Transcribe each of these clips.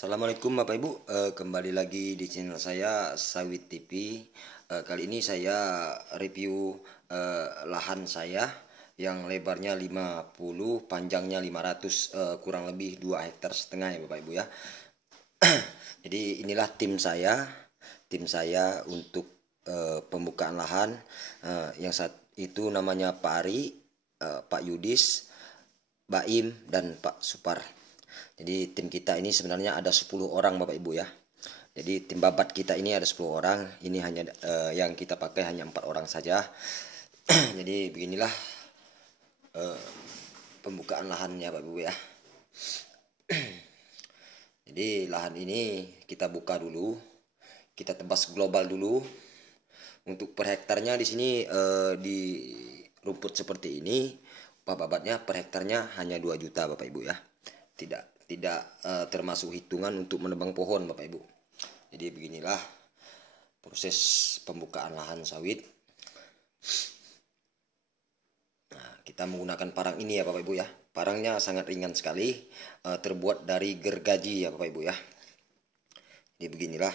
Assalamualaikum Bapak Ibu, kembali lagi di channel saya Sawit TV. Kali ini saya review lahan saya yang lebarnya 50, panjangnya 500, kurang lebih 2,5 hektar ya Bapak Ibu ya. Jadi inilah tim saya untuk pembukaan lahan. Yang saat itu namanya Pak Ari, Pak Yudis, Baim, dan Pak Supar. Jadi tim kita ini sebenarnya ada 10 orang Bapak Ibu ya. Jadi tim babat kita ini ada 10 orang. Ini hanya yang kita pakai hanya 4 orang saja. Jadi beginilah pembukaan lahannya Bapak Ibu ya. Jadi lahan ini kita buka dulu. Kita tebas global dulu. Untuk per hektarnya di sini di rumput seperti ini, upah babatnya per hektarnya hanya 2 juta Bapak Ibu ya. Tidak termasuk hitungan untuk menebang pohon Bapak Ibu. Jadi beginilah proses pembukaan lahan sawit. Nah, kita menggunakan parang ini ya Bapak Ibu ya. Parangnya sangat ringan sekali, terbuat dari gergaji ya Bapak Ibu ya. Jadi beginilah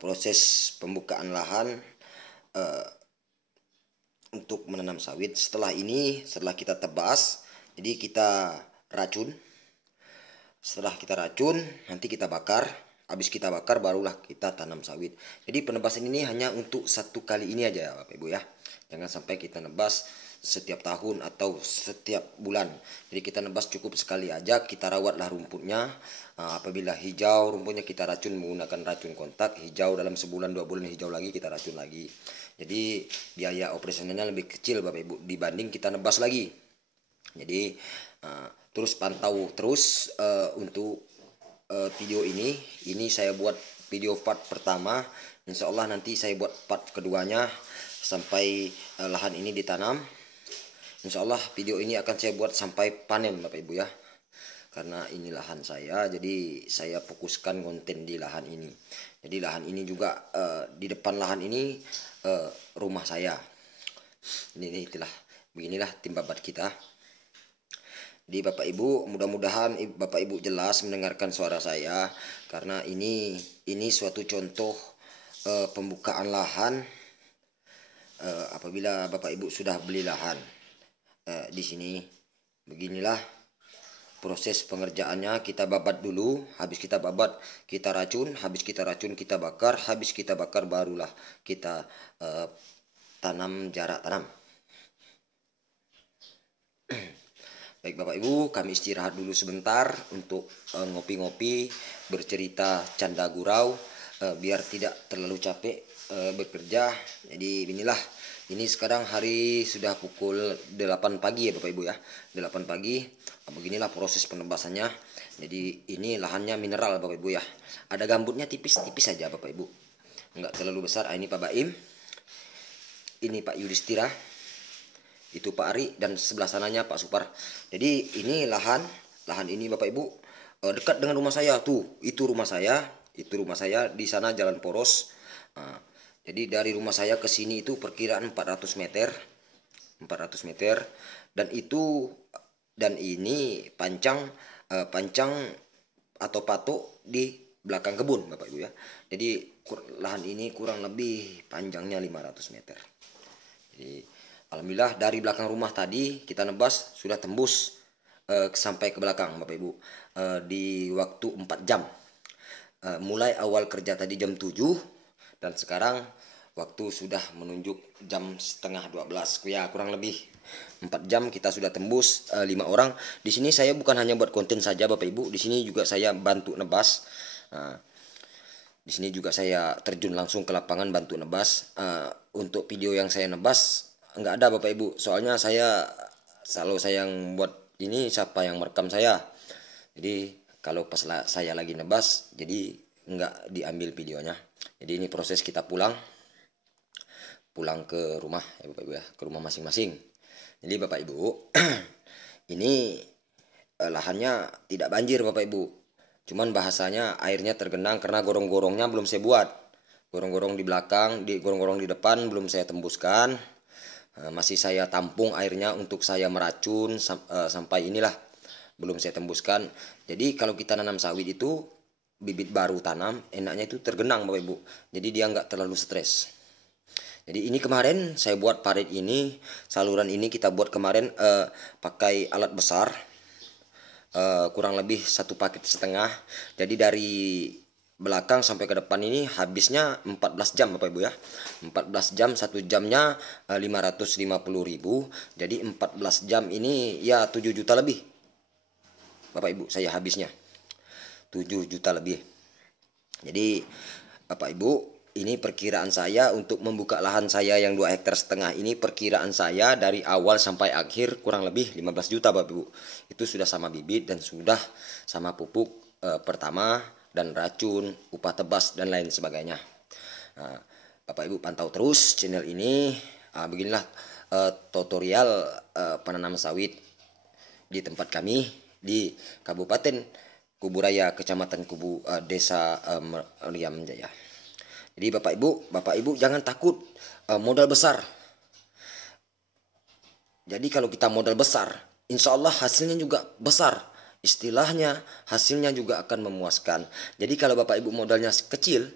proses pembukaan lahan untuk menanam sawit. Setelah kita tebas, jadi kita racun. Setelah kita racun, nanti kita bakar. Habis kita bakar, barulah kita tanam sawit. Jadi penebasan ini hanya untuk 1 kali ini aja ya Bapak Ibu ya. Jangan sampai kita nebas setiap tahun atau setiap bulan. Jadi kita nebas cukup sekali aja. Kita rawatlah rumputnya. Apabila hijau rumputnya, kita racun menggunakan racun kontak. Hijau dalam sebulan 2 bulan hijau lagi, kita racun lagi. Jadi biaya operasionalnya lebih kecil Bapak Ibu dibanding kita nebas lagi. Jadi terus pantau terus untuk video ini saya buat video part pertama. Insya Allah nanti saya buat part keduanya sampai lahan ini ditanam. Insya Allah video ini akan saya buat sampai panen Bapak Ibu ya. Karena ini lahan saya, jadi saya fokuskan konten di lahan ini. Jadi lahan ini juga di depan lahan ini rumah saya. Beginilah tim babat kita. Di Bapak Ibu, mudah-mudahan Bapak Ibu jelas mendengarkan suara saya, karena ini suatu contoh pembukaan lahan apabila Bapak Ibu sudah beli lahan. Di sini beginilah proses pengerjaannya. Kita babat dulu, habis kita babat kita racun, habis kita racun kita bakar, habis kita bakar barulah kita tanam jarak tanam. Baik Bapak Ibu, kami istirahat dulu sebentar untuk ngopi-ngopi, bercerita canda gurau, biar tidak terlalu capek bekerja. Jadi ini sekarang hari sudah pukul 8 pagi ya Bapak Ibu ya. 8 pagi. Beginilah proses penebasannya. Jadi ini lahannya mineral Bapak Ibu ya. Ada gambutnya tipis-tipis saja Bapak Ibu. Enggak terlalu besar. Ini Pak Baim. Ini Pak Yudhistira. Itu Pak Ari, dan sebelah sananya Pak Supar. Jadi ini lahan ini Bapak Ibu dekat dengan rumah saya tuh. Itu rumah saya di sana jalan poros. Jadi dari rumah saya ke sini itu perkiraan 400 meter. Dan ini pancang atau patok di belakang kebun Bapak Ibu ya. Jadi lahan ini kurang lebih panjangnya 500 meter. Jadi alhamdulillah dari belakang rumah tadi kita nebas sudah tembus sampai ke belakang Bapak Ibu di waktu 4 jam. Mulai awal kerja tadi jam 7 dan sekarang waktu sudah menunjuk jam setengah 12. Ya kurang lebih 4 jam kita sudah tembus 5 orang. Di sini saya bukan hanya buat konten saja Bapak Ibu, di sini juga saya bantu nebas. Di sini juga saya terjun langsung ke lapangan bantu nebas. Untuk video yang saya nebas nggak ada Bapak Ibu, soalnya selalu saya yang buat ini, siapa yang merekam saya. Jadi kalau pas saya lagi nebas, jadi nggak diambil videonya. Jadi ini proses kita pulang ke rumah ya Bapak Ibu ya, ke rumah masing-masing. Jadi Bapak Ibu ini lahannya tidak banjir Bapak Ibu, cuman bahasanya airnya tergenang karena gorong-gorongnya belum saya buat. Gorong-gorong di belakang, gorong-gorong di depan belum saya tembuskan. Masih saya tampung airnya untuk saya meracun sampai inilah belum saya tembuskan. Jadi kalau kita nanam sawit itu bibit baru tanam, enaknya itu tergenang Bapak Ibu. Jadi dia nggak terlalu stres. Jadi ini kemarin saya buat parit ini, saluran ini kita buat kemarin pakai alat besar, kurang lebih 1,5 paket. Jadi dari belakang sampai ke depan ini habisnya 14 jam Bapak Ibu ya. 14 jam, 1 jamnya 550.000. Jadi 14 jam ini ya 7 juta lebih Bapak Ibu saya habisnya. 7 juta lebih. Jadi Bapak Ibu, ini perkiraan saya untuk membuka lahan saya yang 2,5 hektar ini, perkiraan saya dari awal sampai akhir kurang lebih 15 juta Bapak Ibu. Itu sudah sama bibit dan sudah sama pupuk pertama dan racun, upah tebas dan lain sebagainya. Nah, Bapak Ibu pantau terus channel ini. Beginilah tutorial penanaman sawit di tempat kami di Kabupaten Kuburaya, Kecamatan Desa Meriam Jaya. Jadi Bapak Ibu jangan takut modal besar. Jadi kalau kita modal besar, insya Allah hasilnya juga besar. Istilahnya hasilnya juga akan memuaskan. Jadi kalau Bapak Ibu modalnya kecil,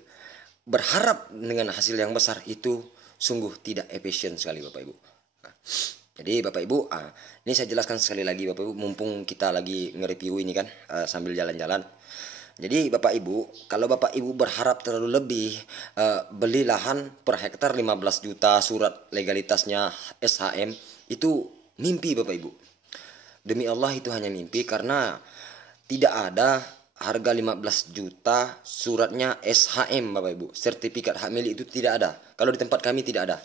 berharap dengan hasil yang besar itu sungguh tidak efisien sekali Bapak Ibu. Jadi Bapak Ibu, ini saya jelaskan sekali lagi Bapak Ibu, mumpung kita lagi nge-review ini kan sambil jalan-jalan. Jadi Bapak Ibu, kalau Bapak Ibu berharap terlalu lebih, beli lahan per hektar 15 juta, surat legalitasnya SHM, itu mimpi Bapak Ibu. Demi Allah itu hanya mimpi, karena tidak ada harga 15 juta suratnya SHM Bapak Ibu. Sertifikat hak milik itu tidak ada. Kalau di tempat kami tidak ada.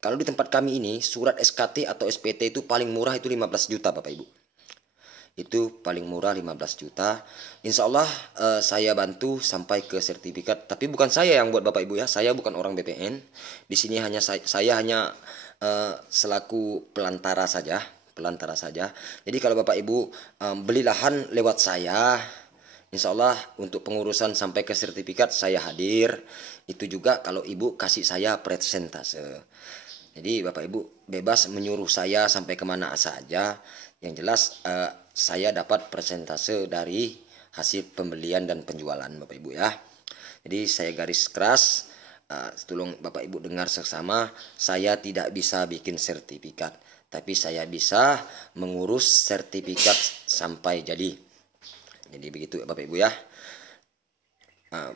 Kalau di tempat kami ini surat SKT atau SPT itu paling murah itu 15 juta Bapak Ibu. Itu paling murah 15 juta. Insya Allah saya bantu sampai ke sertifikat. Tapi bukan saya yang buat Bapak Ibu ya. Saya bukan orang BPN. Di sini hanya saya hanya selaku pelantara saja. Jadi kalau Bapak Ibu beli lahan lewat saya, insya Allah untuk pengurusan sampai ke sertifikat saya hadir. Itu juga kalau Ibu kasih saya persentase. Jadi Bapak Ibu bebas menyuruh saya sampai kemana saja. Yang jelas saya dapat persentase dari hasil pembelian dan penjualan Bapak Ibu ya. Jadi saya garis keras, tolong Bapak Ibu dengar seksama, saya tidak bisa bikin sertifikat, tapi saya bisa mengurus sertifikat sampai jadi. Jadi begitu Bapak Ibu ya.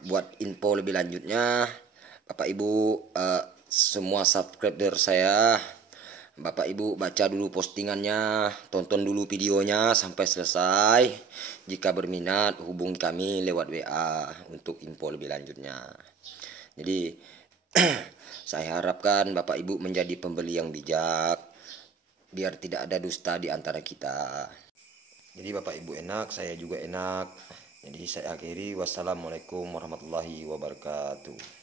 Buat info lebih lanjutnya, Bapak Ibu semua subscriber saya, Bapak Ibu baca dulu postingannya, tonton dulu videonya sampai selesai. Jika berminat hubungi kami lewat WA untuk info lebih lanjutnya. Jadi saya harapkan Bapak Ibu menjadi pembeli yang bijak, biar tidak ada dusta di antara kita. Jadi Bapak Ibu enak, saya juga enak. Jadi saya akhiri, wassalamualaikum warahmatullahi wabarakatuh.